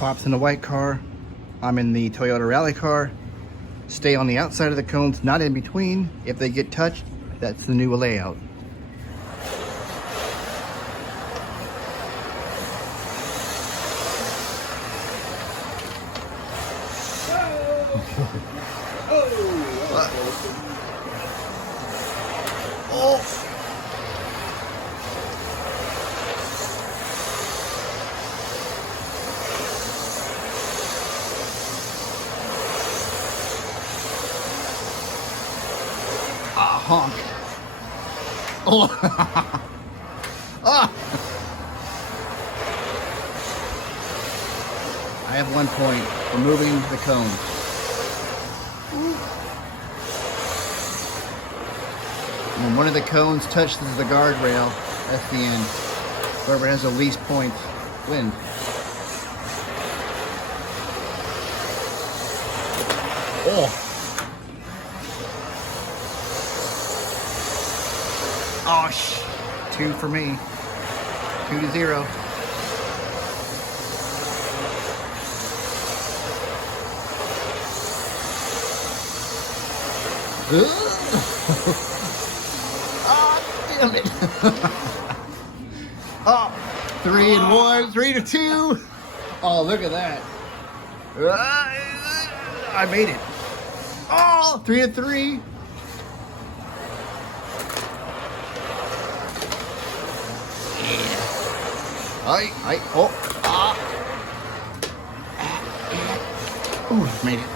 Pop's in the white car. I'm in the Toyota rally car. Stay on the outside of the cones, not in between. If they get touched, that's the new layout. Oh! Ah, honk. Oh. Ah. I have 1 point. Removing the cone. When one of the cones touches the guardrail, that's the end. Whoever has the least points wins. Oh. Oh, 2 for me. 2-0. Oh, damn it. Oh, 3-1, 3-2. Oh, look at that. I made it. Oh, 3-3. Ooh, made it.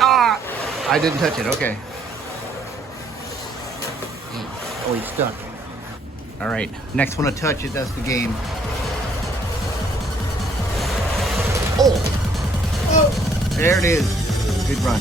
Ah! I didn't touch it, okay. Oh, he's stuck. All right, next one to touch it, that's the game. Oh! Oh! There it is. Good run.